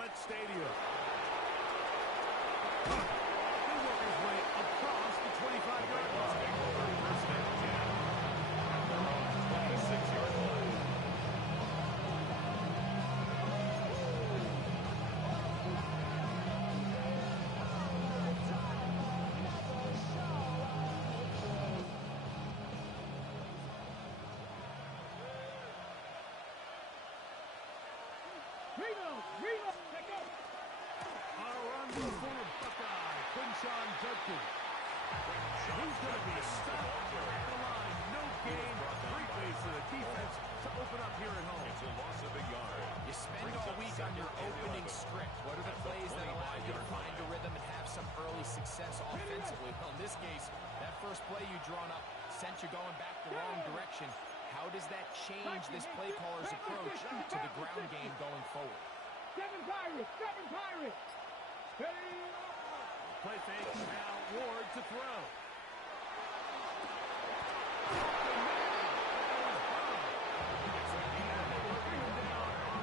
Gillette Stadium. He worked his way across the 25-yard line. First and 10 at their own 26-yard line. He's going to be stopped at the line. No gain. Great ways for the defense to open up here at home. It's a loss of a yard. You spend all week on your opening script. What are the plays that allow you to find a rhythm and have some early success offensively? Well, in this case, that first play you drawn up sent you going back the wrong direction. How does that change this play caller's approach to the ground game going forward? Seven Pirates! Play fake, now Ward to throw. On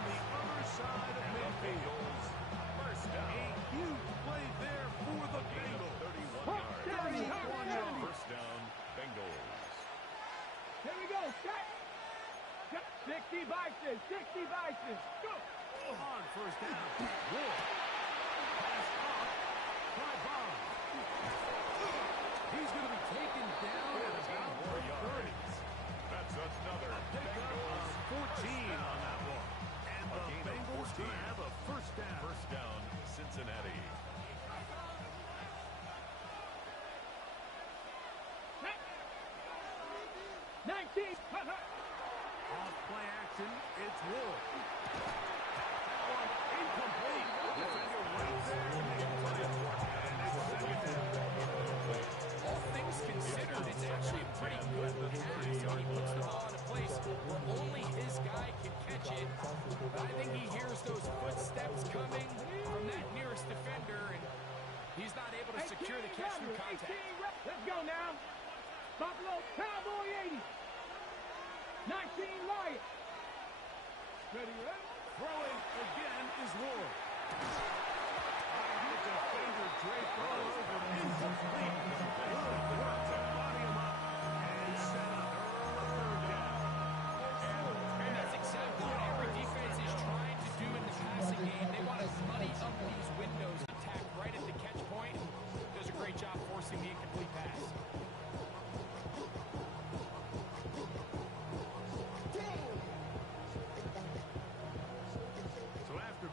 the other side of midfield. First down. A huge play there for the Bengals. 31 yards. First down, Bengals. Here we go, set. 60 Bison. Go. On first down, Ward. Pass off. He's going to be taken down at about 30. That's another Bengals 14 on that one. And the Bengals going to have a first down. First down, Cincinnati. Off play action, it's Ward. That one incomplete. Defender right there to make the play. And it's second down. All things considered, it's actually a pretty good pass when he puts the ball in a place where only his guy can catch it. But I think he hears those footsteps coming from that nearest defender, and he's not able to secure the catch through contact. Let's go now. Buffalo Cowboy 80. 19 Lions. Ready? Throwing again is Ward. The defender draped all over. Incomplete. Good work to body him up and set up third down. And that's exactly what every defense is trying to do in the passing game. They want to money up these windows, attack right at the catch point. Does a great job forcing the incomplete pass.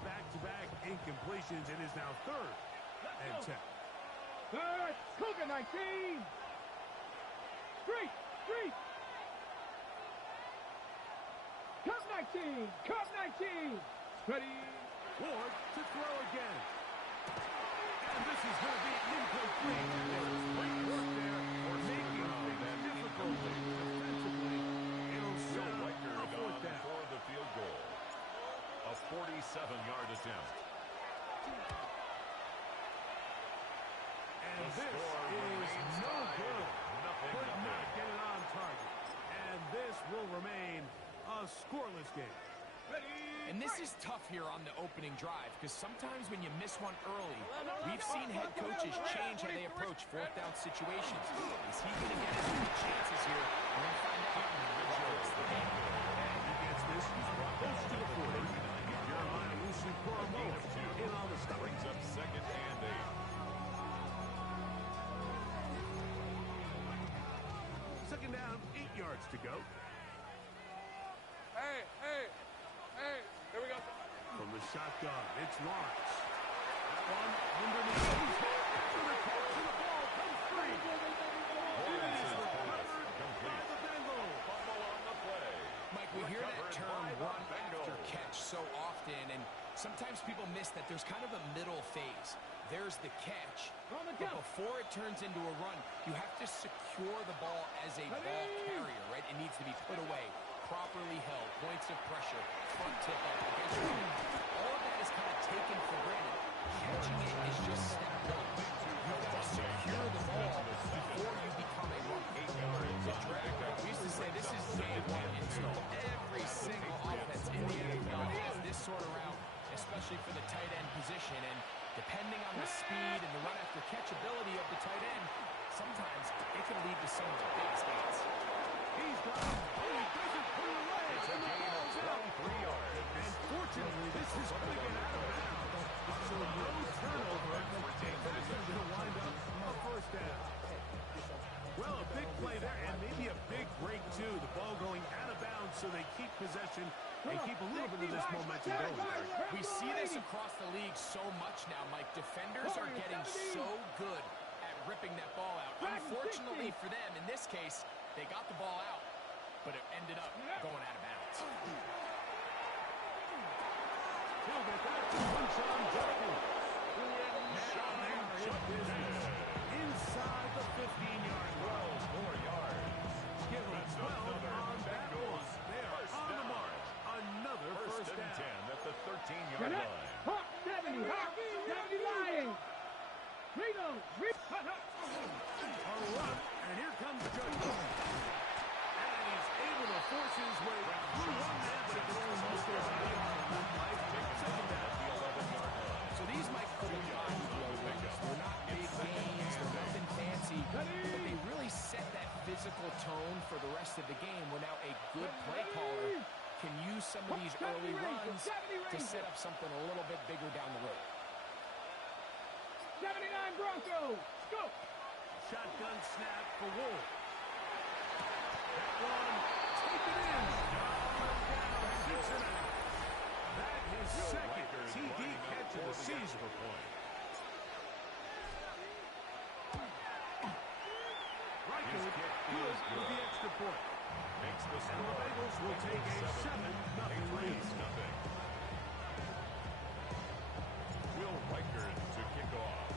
Back-to-back incompletions. It is now third and 10. Third, Cougar 19. Street. Cup 19. Ready. Ward to throw again. And this is going to be incomplete. Great work there for making things difficult defensively. It'll set up a fourth down for the field goal. A 47-yard attempt. And this is no good. Could not get it on target. And this will remain a scoreless game. And this is tough here on the opening drive, because sometimes when you miss one early, we've seen head coaches change how they approach fourth down situations. Is he going to get as many chances here? We're going to find out in the rest of the game. And he gets this. He's brought close to the 40. Jeremiah losing for a moment in on the stop. Brings up second and 8. Second down, 8 yards to go. Hey, here we go. From the shotgun, it's Lawrence. That one underneath. He's hit after the catch, and the ball comes free. It is recovered by the Bengals. Fumble on the play. Mike, we hear that term run after catch so often, and sometimes people miss that there's kind of a middle phase. There's the catch, but before it turns into a run, you have to secure the ball as a ball carrier, right? It needs to be put away, properly held, points of pressure, front tip up against your hand. All of that is kind of taken for granted. Catching it is just step one. You've got to secure the ball before you become a run. 8 yards The drag back. We used to say this is day one install. Every single offense in the NFL has this sort of route, especially for the tight end Depending on the speed and the run-after-catch ability of the tight end, sometimes it can lead to some of the biggest gains. He's got him. Oh, he doesn't put it away. It's a gain of 23 yards. And fortunately, this is going to get out of bounds. So no turnover. And this is going to wind up a first down. Well, a big play there, and maybe a big break, too. The ball going out of bounds, so they keep possession and keep a little bit of this momentum going there. We see this across the league so much now, Mike. Defenders are getting so good at ripping that ball out. Unfortunately for them, in this case, they got the ball out, but it ended up going out of bounds. He'll get that to Winshawn Judkins. Inside the 15-yard line. 4 yards. Give them 12 on that one. They are on the march. Another First first and down. 10 at the 13-yard line. Hawk 70, Hawk 70 Lions. Reno, A run, and here comes Judkins. And he's able to force his way through one man, but it can only move their body on one play. Second down. The 11-yard line. So these might call them blow runs. They're not big gains, they're nothing fancy, but they really set that physical tone for the rest of the game where now a good play caller can use some of these early runs to set up something a little bit bigger down the road. 79 Broncos. Go. Shotgun snap for Wolf. That one, taken in. Down, 6 and out. That is second TD catch of the season. Riker good with the extra point. Makes the And the score. Bengals will take a 7-0 lead. Nothing. Will Riker to kick off.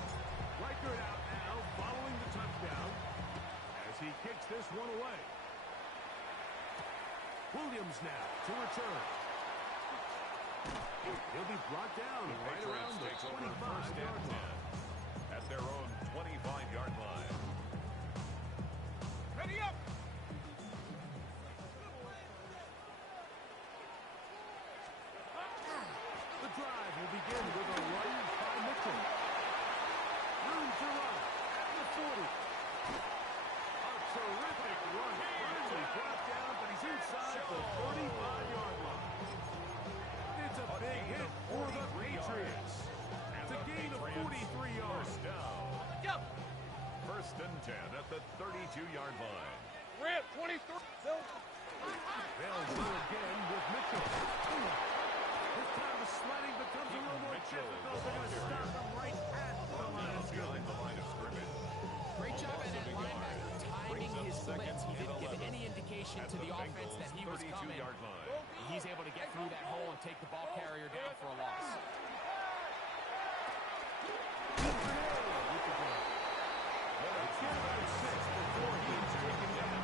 Riker out now, following the touchdown, as he kicks this one away. Williams now to return. He'll be brought down right around the 25-yard line. At their own 25-yard line. Ready up. The drive will begin with a run by Mitchell. Room to run at the 40. A terrific run. Finally brought down, but he's inside the 35-yard line. It's a big hit for the Patriots. It's a gain of 43 yards. First down. First and 10 at the 32-yard line. Rip 23. They'll do again with Mitchell. This time the sledding becomes a little more difficult. They're going to stop him right at the line of Behind scrimmage. the line of scrimmage. Great job at that linebacker timing his blitz. He didn't give any indication At to the offense Bengals' that he was coming. 32-yard line. He's able to get through that hole and take the ball carrier down for a loss. It's about 6 before he's taken down.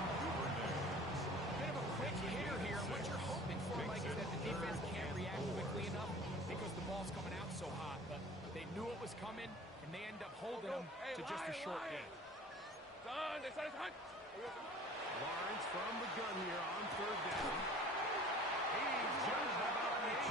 Bit of a quick hitter here. What you're hoping for, Mike, is that the defense can't react quickly enough because the ball's coming out so hot. But they knew it was coming, and they end up holding him to just a short gain. Lawrence from the gun here on third down. He's just about the 8.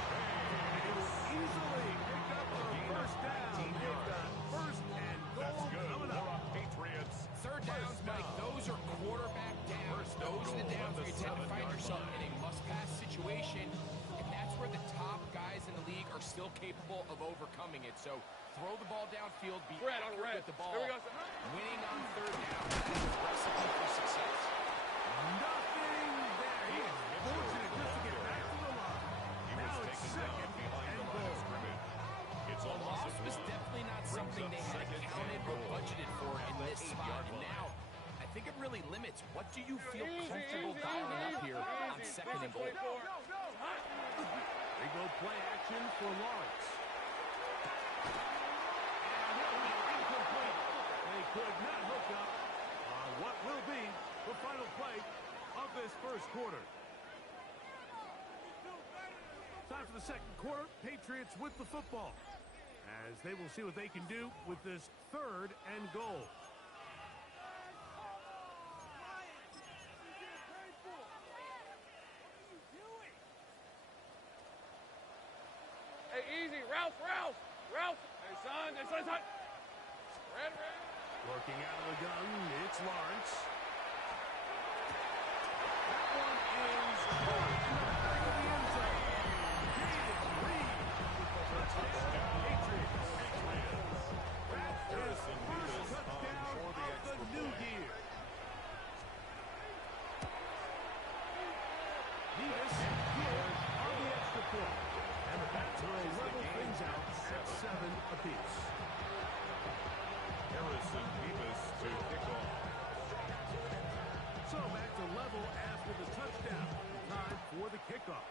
He will easily pick up a first down. They've got first and That's goal good coming for up. the Patriots. Third downs, Mike, those are quarterback downs. Those are the downs where you tend to find yourself in a must-pass situation, and that's where the top guys in the league are still capable of overcoming it. So throw the ball downfield, be accurate with the ball. Winning on third down is a recipe for success. Nothing there. He is fortunate just to get back to the line. He Now was it's taken second down behind and the line of goal. scrimmage. It's a The loss loss of was 1. definitely not something they had counted or budgeted for in this spot. And now, I think it really limits what do you feel comfortable dialing up here on second and goal. They go play action for Lawrence. And it was incomplete. They could not hook up on what will be the final play of this first quarter. Time for the second quarter. Patriots with the football, as they will see what they can do with this third and goal. Hey, easy. Ralph. Hey, son. Working out of the gun, it's Lawrence. That one is caught in the back of the end zone. Jaden Reed with the touchdown, Patriots. That is the first touchdown of the new year. Nevis good on the extra point. And the Pats will level things out at 7 apiece. Harrison Nevis to kick off. So back to level after the touchdown. Time for the kickoff.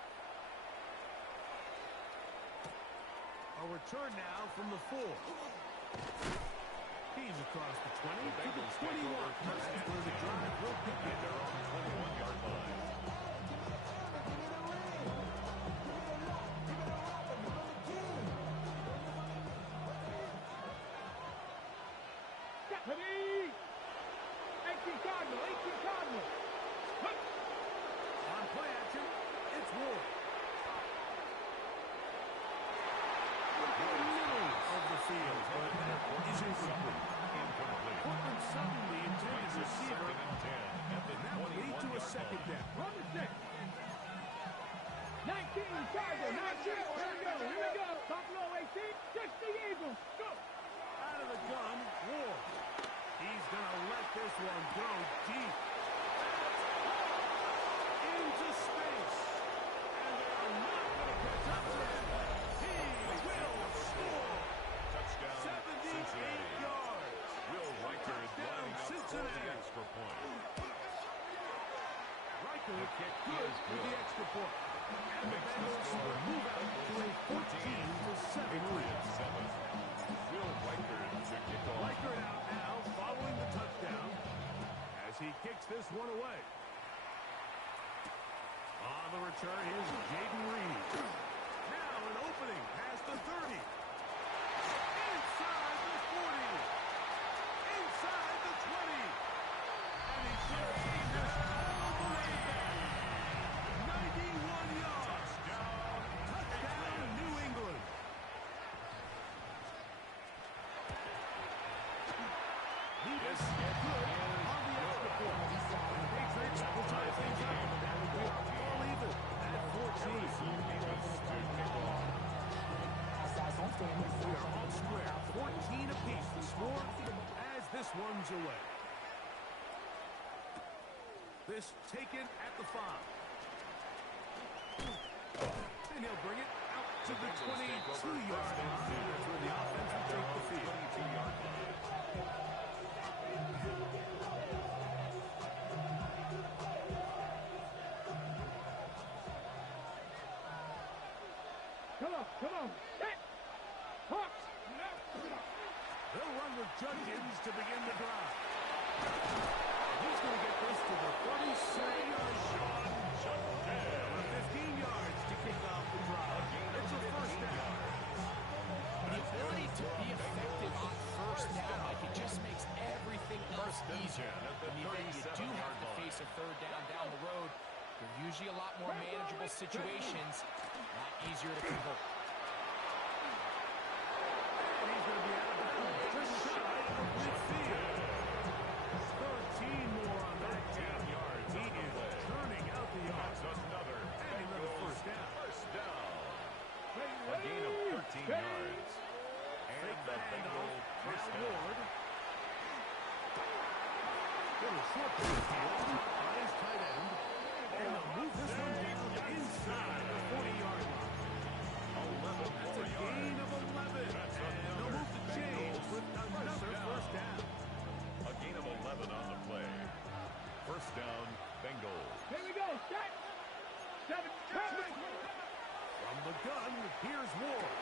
A return now from the 4. He's across the 20 to the 21. That's where the drive will begin. They're on the 21-yard line. Ready? 18 Cardinal, 18 Cardinal. On play action, it's Ward. In the middle of the field, but that is incomplete. Portland suddenly intended receiver, and that will lead to a second down. Run the 6. 19 Cardinal, 19. Here we go. Buffalo 18, 60 Eagles. Go. Out of the gun, Ward. He's going to let this one go deep. Into space. And they are not going to catch up to him. He will score. Touchdown, 78 Cincinnati. yards. Will Riker is lining up for the Cincinnati. extra point. Riker The kick good is with the good. extra point. And the Makes the Bengals score move out to a 14-7 lead. Patriots 7. Will Riker to kick off. Riker out now following the touchdown as he kicks this one away. On the return is Jaden Reed. Now an opening past the 30. Inside the 40. Inside the 20. And he's going to gain this all the way back. 91 yards. Touchdown, New England. Nevis good on the extra point. The Patriots will tie things up. That will be all even at 14. We are all square. 14 apiece the score as this one's away. This taken at the 5. And he'll bring it out to the 22-yard line. That's where the offense will take the field. 22-yard line. Come on. Hit. Hawks. They'll run with Judkins to begin the drive. He's going to get this to the 36. 15 yards to kick off the drive. It's a first down. The ability to be effective on first down, like it just makes everything else easier. In the event you do have to face a third down the road, they're usually a lot more manageable situations, a lot easier to convert. And he's going to be out of bounds just shy of midfield. 13 more on that 10 yards. He is turning out the yards. That's another. And another first down. First down. A gain of 13 yards. And Fake the the handoff. Bengals first Now down. Ward. Little short field by his tight end. And they'll move this one down inside the 40-yard line. 11 That's a more gain yards. of 11. And they'll move the chains with another first down. A gain of 11 on the play. First down, Bengals. Here we go. Set. 7. Coverage. From the gun, here's Ward.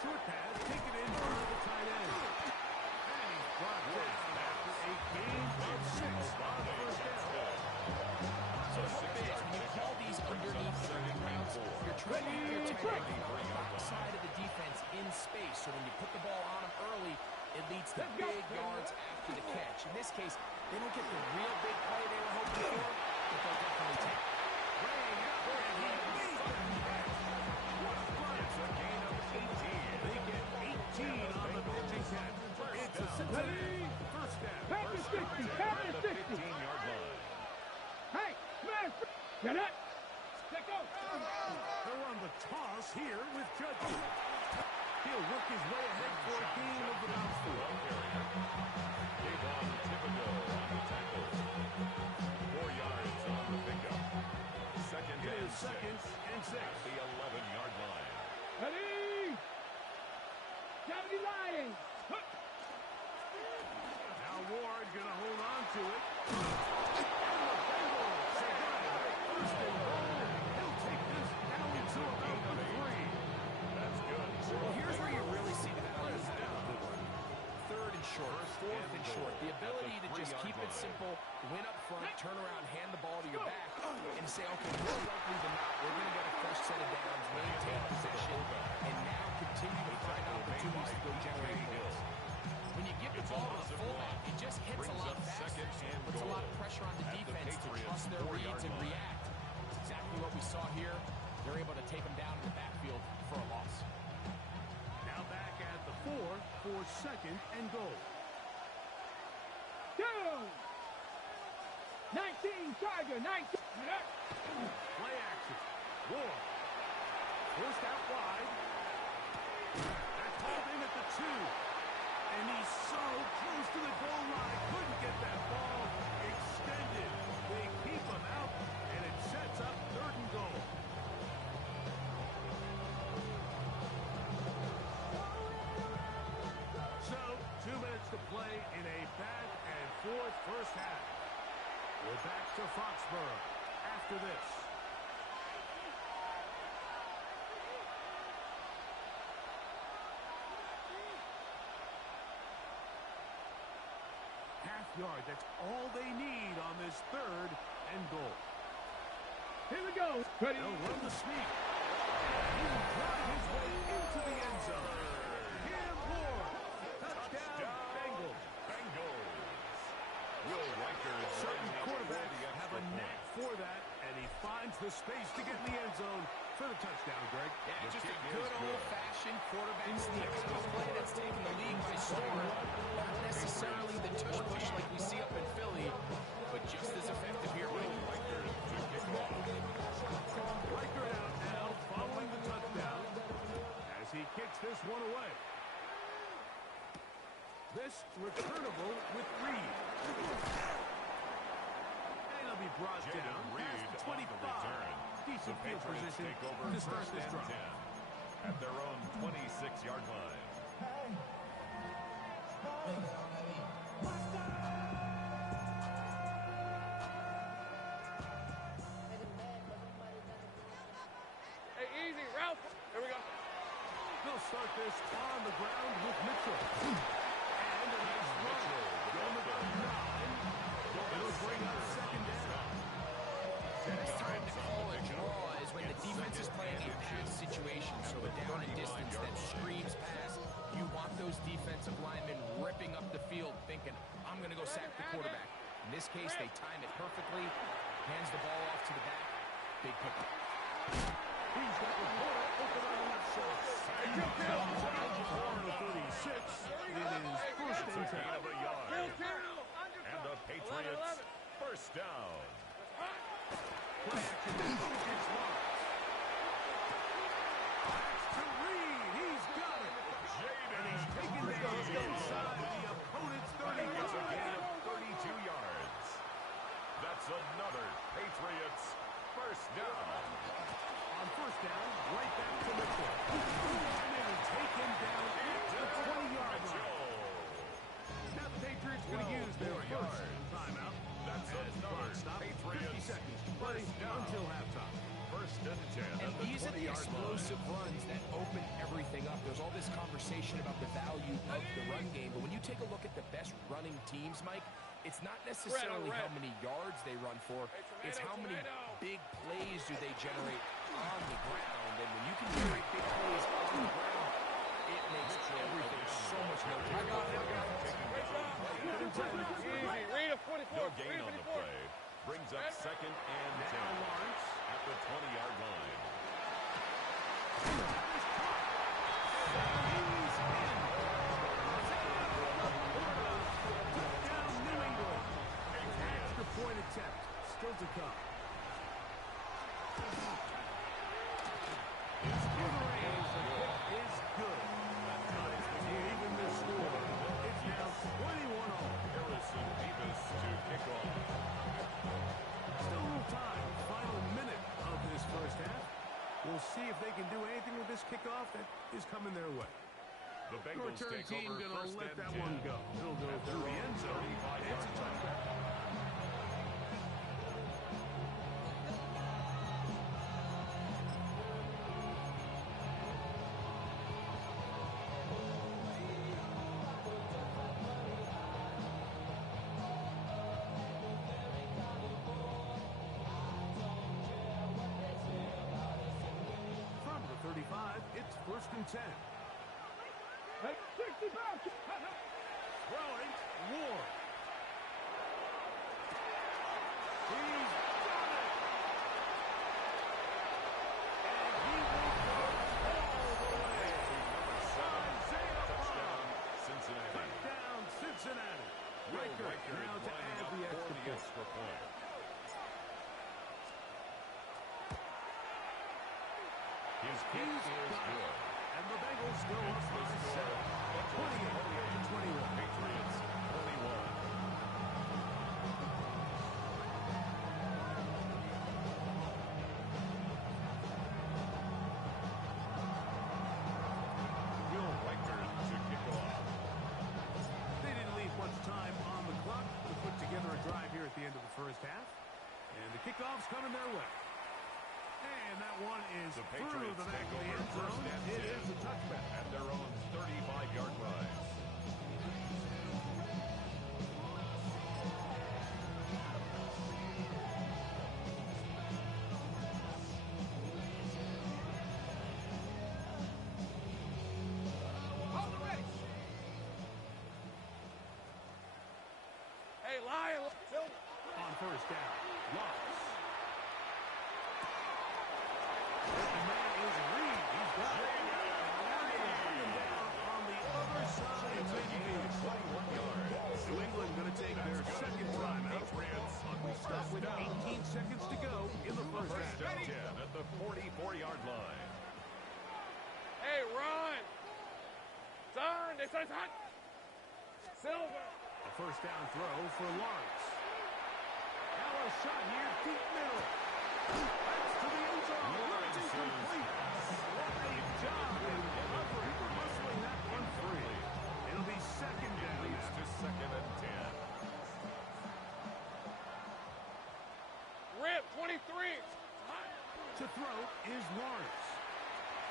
Short pass, taken in front of the tight end. And he's brought down after a gain of 6 on first down. So the hope is when you call these underneath the routes, you're trying to get your tight end on the backside of the defense in space. So when you put the ball on them early, it leads to big yards after the catch. In this case, they don't get the real big play they were hoping for, but they'll definitely take it. Laying out, and he leads the catch. What a run. It's a gain of 18. They get on the pitching catch. It's a Cincinnati first down. Pass the 60. Pass the 60. 15-yard line. Hey, man. Get it. Let go. They're on the toss here with Judge. He'll work his way ahead for a gain of about 4. Davon Thibodeau on the tackle. 4 yards on the pickup. Second It and is second and 6. at the 11-yard line. Ready. Johnny Lions. Now Ward gonna hold on to it. And the Bengals survive. First and goal. He'll take this down to about the 3. That's good. Well, here's where you really see the value of having a good one. Third and short, fourth and short. The ability to just keep it simple, win up front, turn around, hand the ball to your back, and say, okay, more likely than not, we're going to get a first set of downs, maintain possession, and now continue to find opportunities to go generate points. When you give the ball to the fullback, it just hits a lot faster. Puts a lot of pressure on the defense to trust their reads and react. It's exactly what we saw here. They're able to take them down in the backfield for a loss. Now back at the 4 for second and goal. Two. 19 Charger. 19. Play action. Ward. Forced out wide. That's hauled in at the 2. And he's so close to the goal line. Couldn't get that ball extended. They keep him out, and it sets up third and goal. So, 2 minutes to play in a back and forth first half. We're back to Foxborough after this. Half yard, that's all they need on this third and goal. Here we go. Ready. They'll run the sneak. And he'll drive his way into the end zone. Cam Ward. Touchdown, Bengals. Bengals. Will Riker Certain for quarterbacks the have extra a knack point. for that, and he finds the space to get in the end zone for the touchdown, Greg. Yeah, just a kick is good good. old-fashioned quarterback sneak. A play that's taken the league by storm. Not necessarily the tush-push like we see up in Philly, but just as effective here. Riker to kick off. Riker out now, following the touchdown, as he kicks this one away. This returnable with Reed. And he'll be brought Jaden down Reed past the on the 25. return. Decent The field Patriots position take over to start first this and drive. 10 at their own 26-yard line. Hey, easy, Ralph. Here we go. They'll start this on the ground with Mitchell. And a nice run. Going about 9. It'll bring up second down. Best time to call a draw is when the defense is playing a pass situation, so a down and distance that screams pass. You want those defensive linemen ripping up the field thinking, I'm going to go sack the quarterback. In this case, they time it perfectly, hands the ball off to the back, big pickup. He's got the ball open on the left side. On the 36. It is first and 10. Of a yard. And the Patriots first down. Play action. It's Lawrence. That's to Reed. He's got it. And he's taken down inside the opponent's 30. It's a gain of 32 yards. That's another Patriots first down. On first down, right back to Mitchell. And they will take him down at the 20-yard line. Now the Patriots going to use their first timeout. That's As another clock stop, 50 Patriots seconds to play first down. until halftime. First and 10 And at the these are the 20-yard line. explosive runs that open everything up. There's all this conversation about the value of the run game, but when you take a look at the best running teams, Mike, it's not necessarily how many yards they run for, it's how many big plays do they generate on the ground. And when you can generate big plays on the ground, it makes everything so much more difficult. Easy. Read a 44. No gain Read a on the 44. play. Brings up second and 10 Now Lawrence. at the 20-yard line. He's in. still to come. His kick Is good. That ties the game. Even the score. It's now 21 all. Harrison Davis to kick off. Still a little time. Final minute of this first half. We'll see if they can do anything with this kickoff that is coming their way. The The Bengals return take team over going to first let and that 10. one go. It'll go through the end zone. It's a touchback. From the 35, it's first and 10. Hey, 65. Throwing, Ward. He's got it. And he will go all the way. Isaiah Touchdown, Bond. Cincinnati. Touchdown, Cincinnati. Riker now to add the extra point. His kick is good. And the Bengals go up by 7. 28-21. Patriots 21. Will Riker to kick off. They didn't leave much time on the clock to put together a drive here at the end of the first half. And the kickoff's coming their way. And that one is The through Patriots the back take of the over end first zone. and It 10 is a touchback. at their own 35-yard line. Hey, Lion. On first down, Lawrence. The man is Reed. He's got it. Coming down on the other side of midfield. 21 yards. New England going to take their second time out. Patriots We'll stop with 18 seconds to go in the first first half. and 10 at the 44-yard line. Hey, run. Son, this is hot. Silver. A first down throw for Lawrence. Now a shot here, deep middle. That's to the end zone. It's incomplete. What a job in covering, muscling that one free. It'll be second down Leads now. to second and 10. Rip, 23. To throw is Lawrence.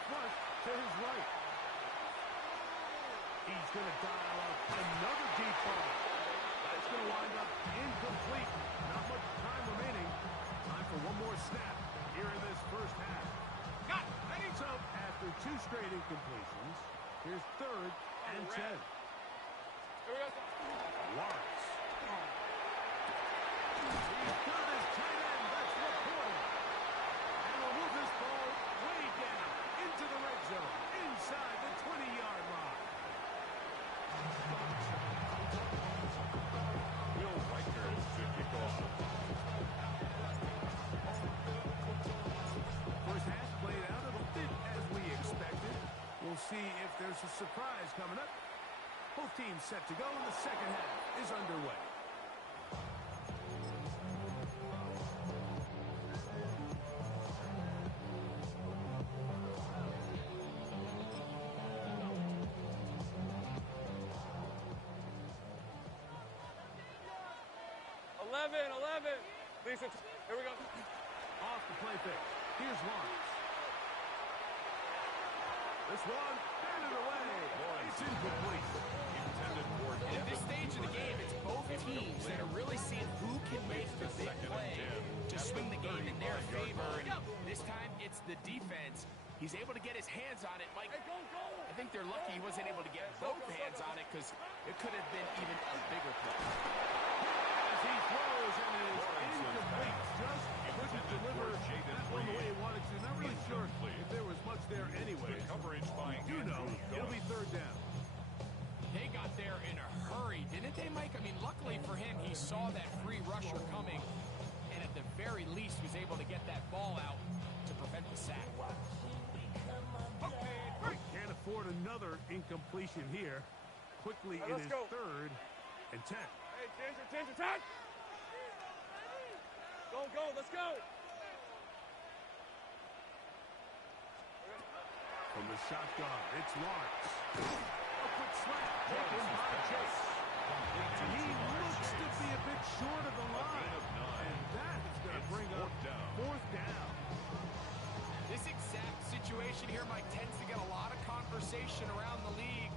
Flush to his right. He's going to dial up another deep ball. That's going to wind up incomplete. Not much time remaining. Time for one more snap here in this first half. Got it. Ready? So after two straight incompletions, here's third and 10. Here we go. Lawrence. He's got his tight end. That's reported. And will move this ball way down into the red zone, inside the 20-yard line. Will Riker to kick off. First half played out a bit as we expected. We'll see if there's a surprise coming up. Both teams set to go, and the second half is underway. Lisa, here we go. Off the play fake. Here's Lawrence. This one, batted away. It's incomplete. Intended for And at this stage of the game, it's both teams that are really seeing who can make the big play to swing the game in their favor. And this time, it's the defense. He's able to get his hands on it, Mike. I think they're lucky he wasn't able to get both hands on it because it could have been even a bigger play. As he throws and it is incomplete. Just couldn't deliver that one the way he wanted to. Not really sure if there was much there anyway. coverage by You know, it'll be third down. They got there in a hurry, didn't they, Mike? I mean, luckily for him, he saw that free rusher coming. And at the very least, was able to get that ball out to prevent the sack. Can't afford another incompletion here. Quickly, it is 3rd and 10. Hey, Ginger, 10. Go, let's go. From the shotgun, it's Lawrence. A quick slap taken by Chase. And he looks to be a bit short of the line. And that's going to bring up 4th down. This exact situation here, Mike, tends to get a lot of conversation around the league.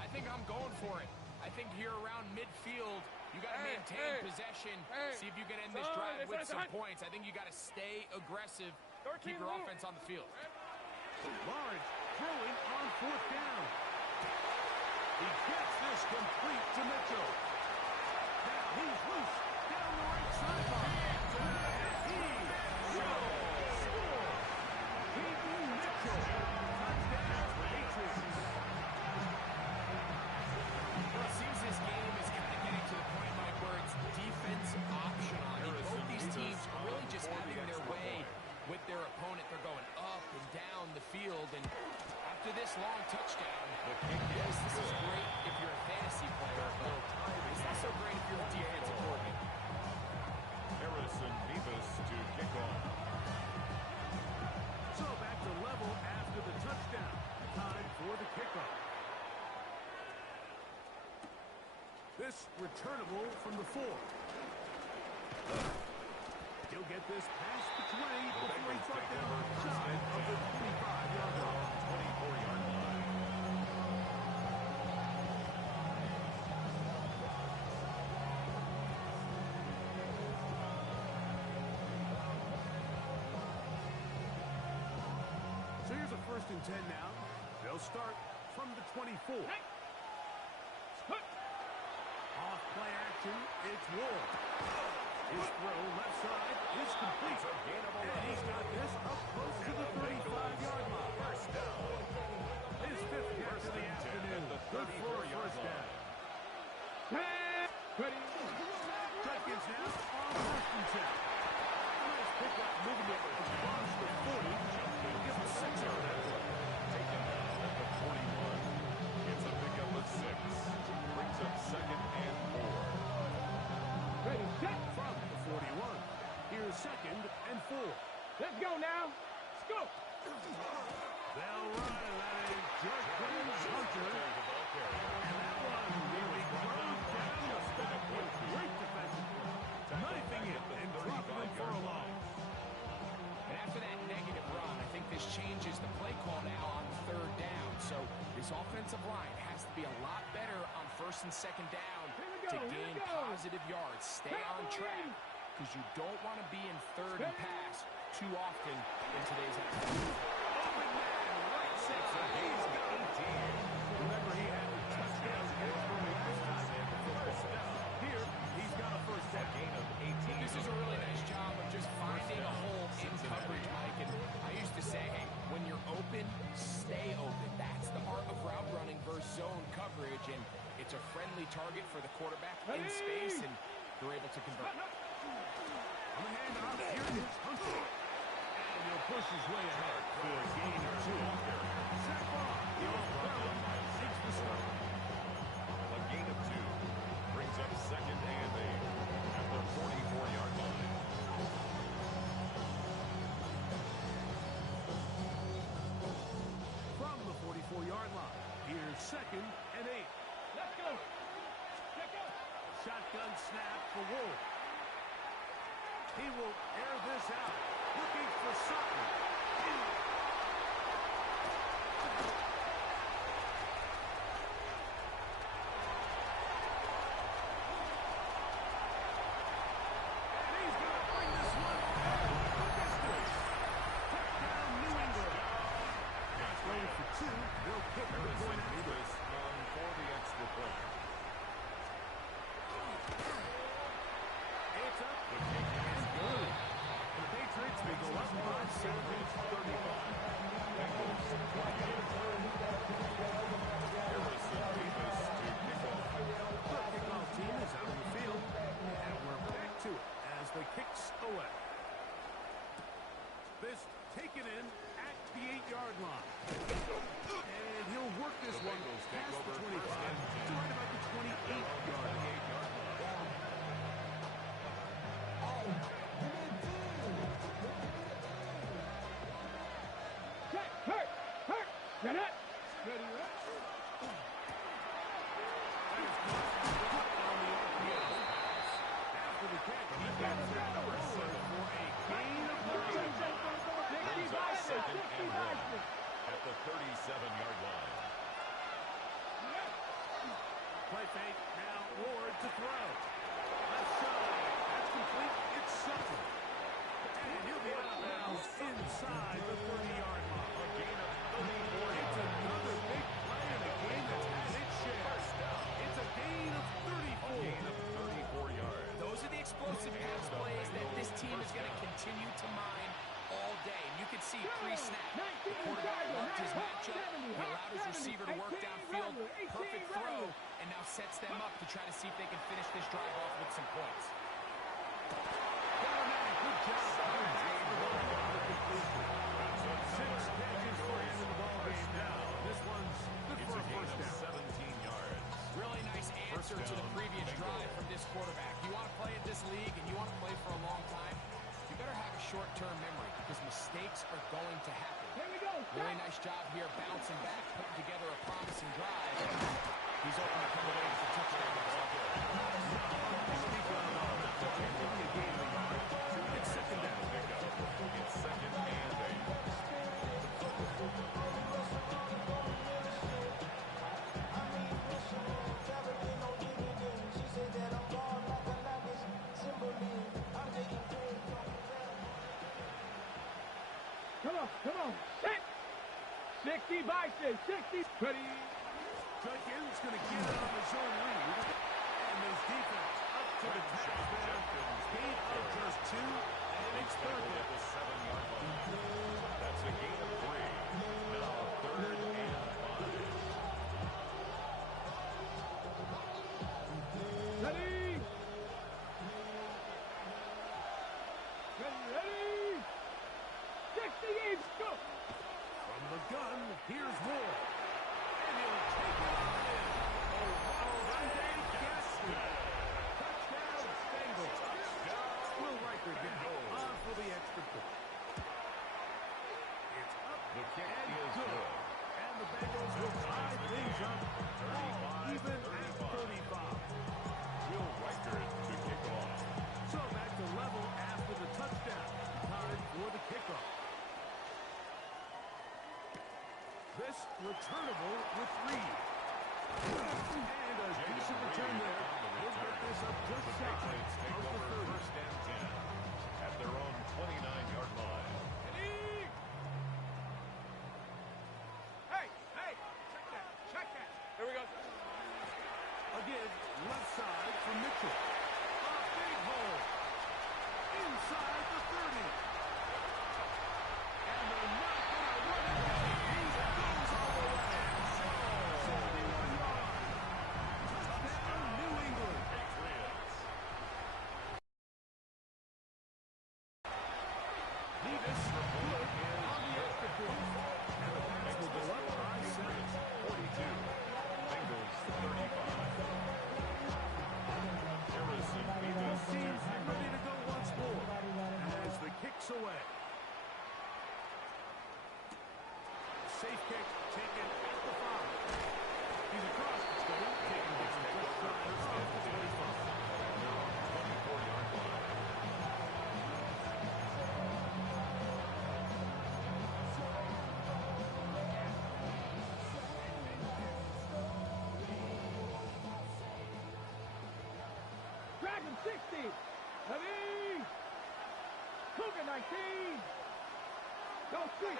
I think I'm going for it. I think here around midfield, you got to maintain possession. See if you can end this drive with some points. I think you got to stay aggressive. Keep your offense on the field. Lawrence throwing on 4th down. He gets this complete to Mitchell. Now he's loose down the right sideline. And he will score. Keaton Mitchell. Touchdown, Patriots. Well, it seems this game is kind of getting to the point, Mike, where it's defense optional. I mean, both these teams are really just having their way with their opponent. They're going up and down the field, and after this long touchdown, yes, this is great if you're a fantasy player, but it's not so great if you're a defensive coordinator. Harrison Beavis to kick off. So back to level after the touchdown. Time for the kickoff. This returnable from the 4. He'll get this past the 20 before he's brought down outside of the 25-yard line. 24-yard line. So here's a 1st and 10 now. They'll start from the 24. Off play action, it's Ward. His throw left side is complete. And he's got this up close to the 35-yard line. First down. His 5th catch of the afternoon. Good for a 1st down. Judkins now on 1st and 10. Nice pickup, moving it across the 40. He'll give him 6 on that one. Taken down at the 41. It's a pickup of 6. Brings up 2nd and 4. Ready, set. From the 41. Here's 2nd and 4. Let's go now. Let's go. They'll run, and that is Judkins Hunter. And that one nearly drove down the step with great defensive play. Knifing it and dropping him for a loss. And after that negative run, I think this changes the play call now on 3rd down. So this offensive line has to be a lot better on 1st and 2nd down to gain positive yards. Stay on track, because you don't want to be in 3rd and pass too often in today's NFL. Open man, right side. He's got 18. Remember, he had the touchdown against them last time. First down. Here, he's got a 1st down. Gain of 18. This is a really nice job of just finding a hole in coverage, Mike. And I used to say, hey, when you're open, stay open. That's the art of route running versus zone coverage. And it's a friendly target for the quarterback in space, and they're able to convert. On the handoff, here is Hunter. And he'll push his way ahead for a gain of 2. Sack off. The off-balance takes the start. A gain of 2. Brings up 2nd and 8 at the 44-yard line. From the 44-yard line, here's 2nd and 8. Let's go. Let's go. Shotgun snap for Wolf. He will air this out, looking for Sutton. And he's going to bring this one down the distance. Touchdown, New England. That's going for 2. They'll kick the Harrison point after. Beavis on for the extra point. It's up. And good. The Patriots may go up by 7. Bengals 28. fake. Now Ward to throw. Left side. That's complete. It's Sutton. And he'll be out of bounds inside the 30-yard line. A gain of 34 It's another big play in a game that's had its share. It's a gain of 34. A gain of 34 yards. Those are the explosive pass plays that this team is going to continue to mine all day. And you can see pre-snap, the quarterback loved his matchup. He allowed his receiver to work downfield. Perfect throw, and now sets them up to try to see if they can finish this drive off with some points. Good job. Six catches for him in the ballgame now. This one's good for a first down. 17 yards. Really nice answer to the previous drive from this quarterback. You want to play in this league and you want to play for a long time, you better have a short-term memory because mistakes are going to happen. Here we go. Really nice job here bouncing back, putting together a promising drive. He's open to come away with a touchdown. It's second down. It's second and 8. Come on. Set. 60 by 60. Ready. Jenkins going to get it on his own lead. And his defense up to the task there. Gain of just 2, and it's third At down. the 7-yard line. That's a gain of 3. Now third and 5. Ready. Ready. 68. Go. From the gun, here's Ward. And he'll take it on in. Sunday Gaston. Touchdown, Bengals. Will Riker get on for the extra point. It's up The kick and is good. And the Bengals will tie things up even at 35. Will Riker to kick off. So back to level after the touchdown. Time for the kickoff. This returnable with Reed. And a decent return there. He'll get this up just The shy Patriots take of the over 30. first and 10 at their own 29-yard line. Hey. Check that. Here we go. Again, left side for Mitchell. A big hole. Inside the 30. And they're not going to run it back. He goes all the way. 71 yards. Touchdown, New England. Patriots. Nevis good on the extra point. And the Patriots will go up by 7. 42. Bengals 35. Harrison Nevis. Both teams ready to go once more as the kick's away. Safe kick taken at the 5. He's across the state, taken down just shy of the 25. 24-yard line. Dragon 60. Ready. Cougar 19. Go street.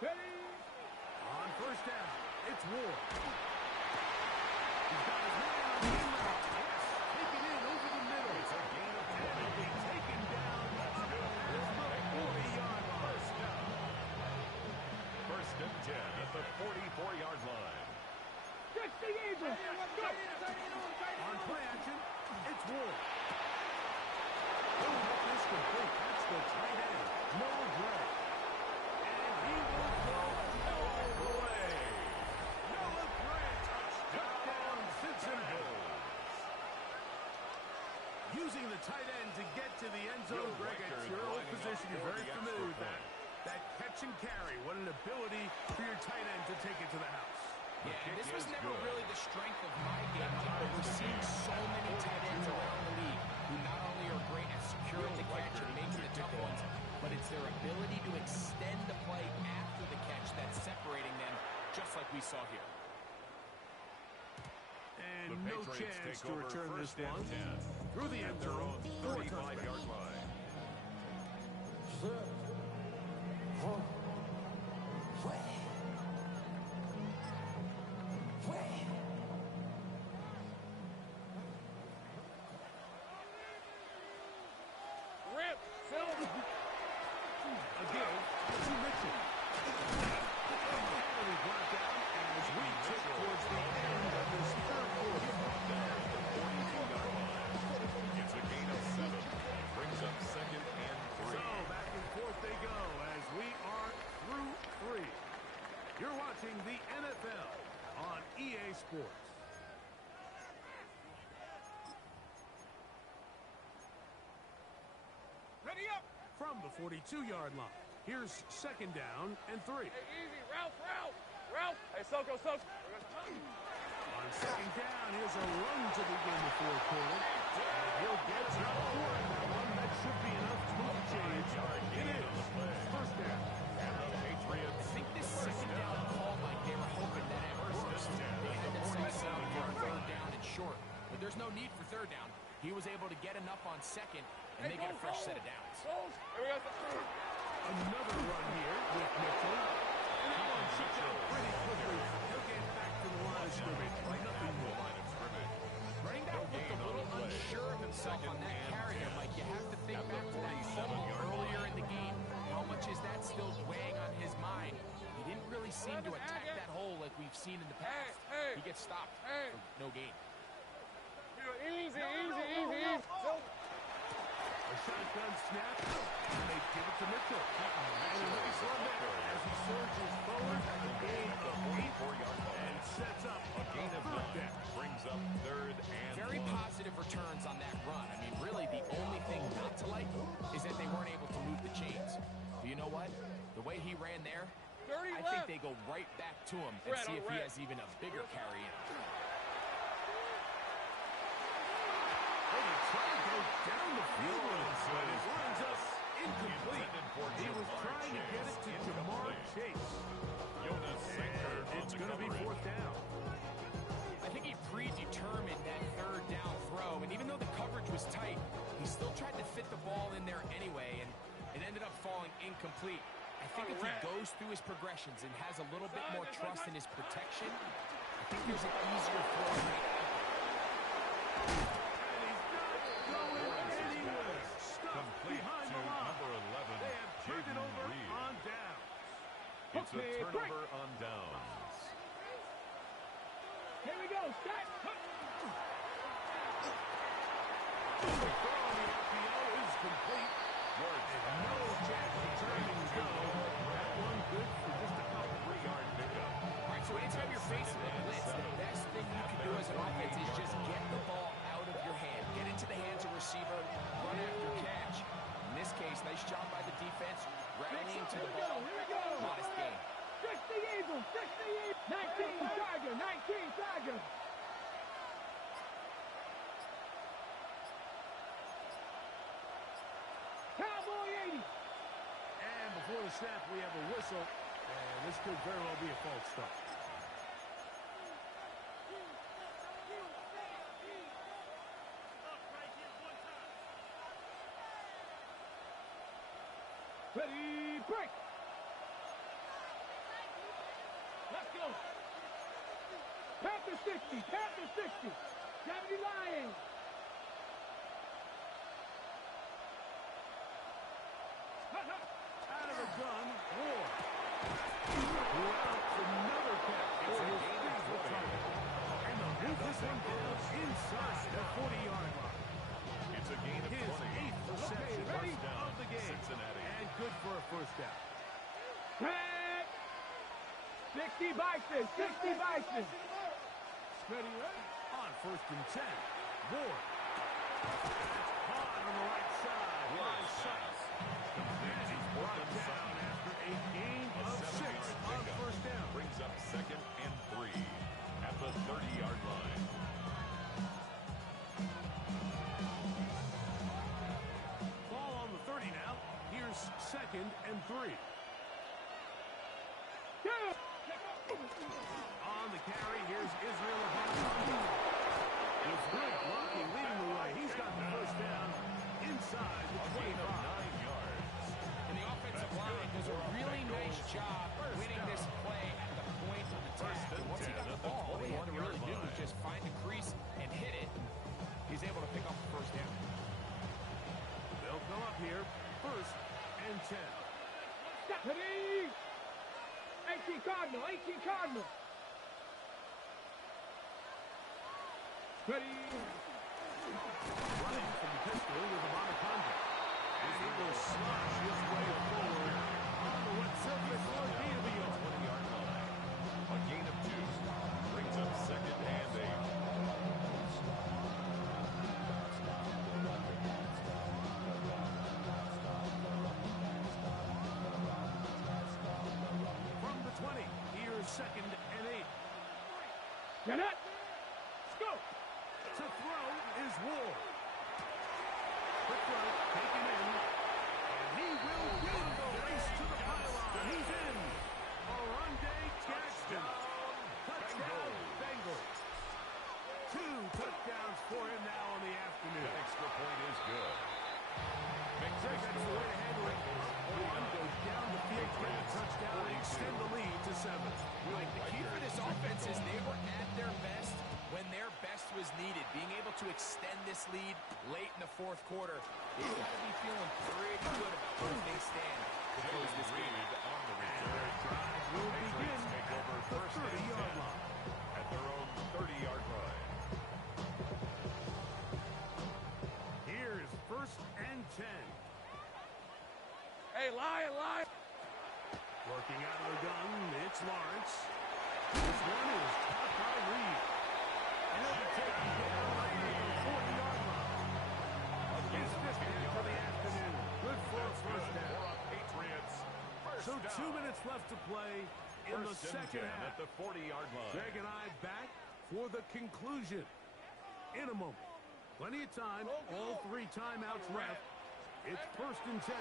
Ready. On first down, it's Ward. He's got his man on the end route. Yes, taken in over the middle. It's a gain of And 10. he'll be taken down up past the 40-yard line. First and 10 at the 44-yard line. 60 Eagles. Go. On play action, it's Ward. He'll get this complete. That's the tight end, Noah Gray. And he will go all the way. Noah Gray, touchdown, Cincinnati. Using the tight end to get to the end zone, Will Greg, Riker at your old lining up position, you're for very the familiar with extra that. That catch and carry, what an ability for your tight end to take it to the house. Yeah, and this was is never good. really the strength of my game, but we're seeing so many tight ends around the league who not only are great at securing the catch and making the tough ones, but it's their ability to extend the play after the catch that's separating them, just like we saw here. And The no Patriots chance take to over return this first and one. 10. Through the end At their zone, own for a touchback. 35-yard line. Rip, Silver. Again, to Mitchell. And we brought down as we tick towards the end of this third quarter. It's a gain of 7. Brings up second and 3. So back and forth they go as we are through 3. You're watching the NFL on EA Sports. Ready up. From the 42-yard line, here's second down and 3. Hey, easy. Ralph. Hey, Soko. On second down, here's a run to begin the fourth quarter. And he'll get about 4 on that one. That should be enough to move the chains. It is first down. And the Patriots. I think this second down call, Mike, they were hoping that at first they had themselves out for a third down and short. But there's no need for third down. He was able to get enough on second, and they get a fresh set of downs. Here we go. Another run here with Mitchell. And that one shook out pretty quickly. He'll get back to the line of scrimmage. Nothing more. Running back looked a little unsure of himself on that carry there, Mike. You have to think back to that fumble earlier in the game. How much is that still weighing on his mind? He didn't really seem to attack that hole like we've seen in the past. He gets stopped for no gain. Easy. A shotgun snap. And they give it to Mitchell. And a nice run there as he surges forward. A gain of 8 and sets up a gain of 9. Brings up third and Very 1. positive returns on that run. I mean, really, the only thing not to like is that they weren't able to move the chains. But you know what? The way he ran there, I think they go right back to him and see if he has even a bigger carry in. Trying to go down the field, but it winds up incomplete. He was trying to get it to Jamar Chase. And it's going to be fourth down. I think he predetermined that third down throw, and even though the coverage was tight, he still tried to fit the ball in there anyway, and it ended up falling incomplete. I think if he goes through his progressions and has a little bit more trust in his protection, I think there's an easier throw rate. Complete to number 11, They have turned it over Reed. on downs. It's a turnover on downs. Here we go. Start. The throw on the RPO is complete. And no chance to turn and go. That one good for just a couple 3-yard pickup. All right, so anytime you're facing a blitz, the best thing you can do as an offense is just get the ball out of your hand. Get into the hands of receiver, run after catch. In this case, nice job by the defense, rallying to the ball. Modest gain. 60 Eagles. 19 Charger. Cowboy 80. And before the snap, we have a whistle. And this could very well be a false start. Ready, break. Let's go. Panther 60. 70 Lions. Out of the gun, War. Throughout another catch. It's a gain of 20. And they'll move this one down inside the 40-yard line. It's a gain of 20. His 8th reception First down, of the game. Cincinnati. And good for a first down. Tag. 60 Bison. Ready on first and 10. Ward. Caught on the right side by Sykes. And he's brought down after a gain of 6 on first down. Brings up second and 3 at the 30-yard line. Ball on the 30 now. Here's second and 3. On the carry, here's Israel Abana. With good blocking leading the way. He's got the first down inside the 25. 9 yards. And the offensive line does a really nice job winning this play at the point of attack. And once he got the ball, all he had to really do was just find the crease and hit it. He's able to pick up the first down. They'll go up here. First and 10. Ready? 18 Cardinal, 18 Cardinal. Ready? Running from the pistol with Abana. And he will slosh his way forward on the wet surface or near the yard. 20-yard line. A gain of 2 brings up second and 8. From the 20, here's second and 8. Get it. Let's go. To throw is Ward. The throw taken in. And he will win the race to the pylon. He's in. Oronde Gadsden. Touchdown, Bengals. 2 touchdowns for him now on the afternoon. That extra point is good. That's the way to handle it. One goes down the field, get a touchdown, and extend the lead to 7. Like the key for this offense is they were at their best when their best was needed. Being able to extend this lead late in the fourth quarter, they've got to be feeling pretty good about where things stand to close this game. On the return. Their drive will begin Take at over the first and 30-yard 10 line. at their own 30-yard line. Here's first and 10. Hey, lion. Working out of the gun, it's Lawrence. This one is caught by Reed. And he'll be taken down right at the 40-yard line. His fifth hit for the afternoon. Good for a first down. Patriots. So 2 minutes left to play in the First and second 10 half. at the 40-yard line. Greg and I back for the conclusion in a moment. Plenty of time. All 3 timeouts left. It's first and 10.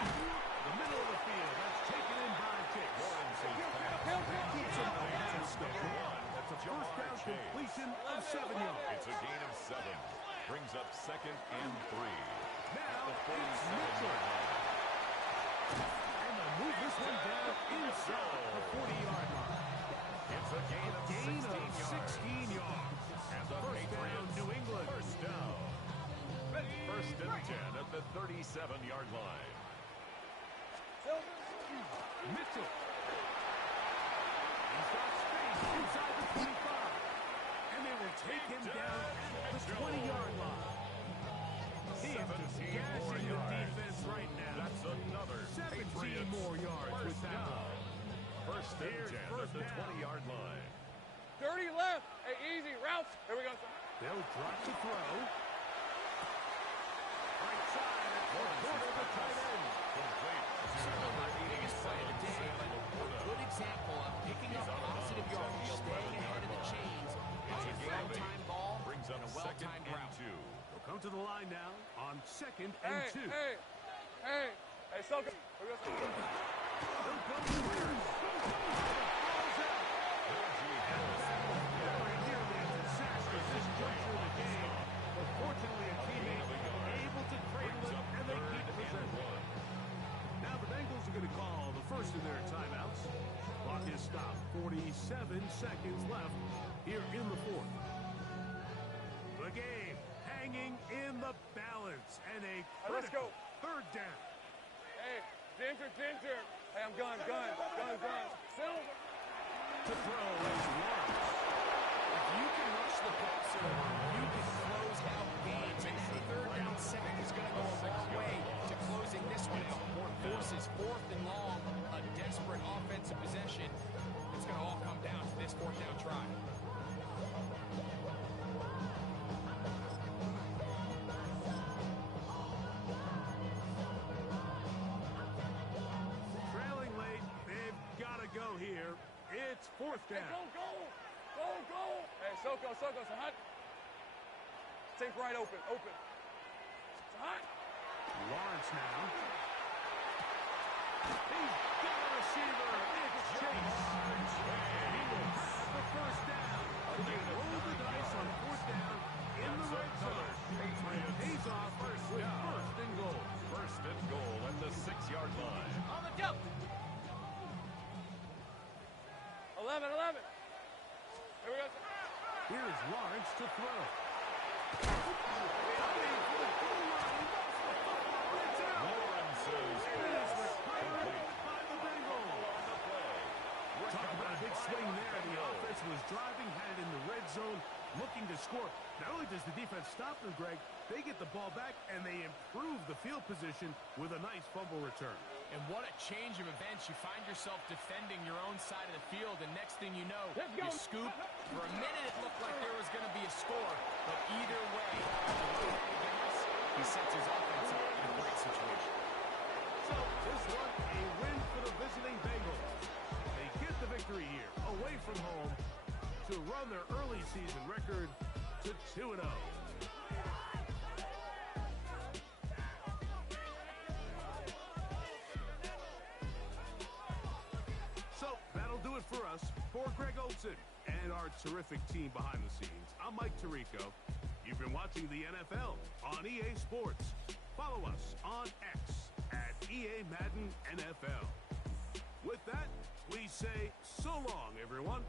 The middle of the field. That's taken in by Chase. Lawrence's pass. That keeps him ahead of schedule. That's a first down Chase. completion of 7 yards. It's a gain of 7. Brings up second and 3. Now The it's 47-yard Mitchell. line. And they'll move this one down inside the 40-yard line. It's a gain of 16 yards. 16 yards. And the First down, Patriots. New England. First down. First and 10 at the 37-yard line. Mitchell. He's got space inside the 25. And they will take him down at the 20-yard line. He is just 17 gashing more the yards. defense right now. That's another 17 Patriots more yards with first that down. one. First and Here's 10 first at the down. 20-yard line. 30 left. Hey, easy routes. Here we go. They'll drop to throw. Right side. Porter, the tight end. Complete. Certainly not the biggest play of the day, but a good example of picking up positive yardage, staying ahead of the chains. It's a well-timed ball Brings and up a second well-timed and route. 2. They'll come to the line now on second and Hey, 2. hey, Soka. Here we go. They'll go to Rears. Ball's out. Very nearly a disaster at this juncture of the game. But fortunately, a teammate able to cradle it, and they keep possession. Now the Bengals are going to call the first of their timeouts. Clock is stopped. 47 seconds left here in the fourth. The game hanging in the balance, and a Let's go. critical third down. Hey, Ginger. Hey, I'm gun. Silver. To throw is Lawrence. If you can rush the passer, you can close out games. And that third down sack is going to go a long way to closing this one out. Forces fourth and long, a desperate offensive possession. It's going to all come down to this fourth down try. Trailing late, they've got to go here. It's fourth Hey, down. go. Hey, Soko, it's hot. Take right open. It's hot. Lawrence now. He's got a receiver. It's Chase. He will have the first down. They roll the dice on fourth down in the red zone. Patriots Pays off first with down. first and goal. First and goal at the 6-yard line. On the jump. 11. Here we go. Here's Lawrence to throw. Lawrence's pass complete. By the Bengals. On the play. Talk about a big swing there. The offense was driving, had it in the red zone, looking to score. Not only does the defense stop them, Greg, they get the ball back, and they improve the field position with a nice fumble return. And what a change of events. You find yourself defending your own side of the field, and next thing you know, Let's go. you scoop. For a minute, it looked like there was going to be a score, but either way, he sets his offense up in a great situation. So this one, a win for the visiting Bengals. They get the victory here, away from home, to run their early season record to 2-0. So that'll do it for us. For Greg Olson and our terrific team behind the scenes, I'm Mike Tirico. You've been watching the NFL on EA Sports. Follow us on X at EA Madden NFL. With that, we say so long, everyone.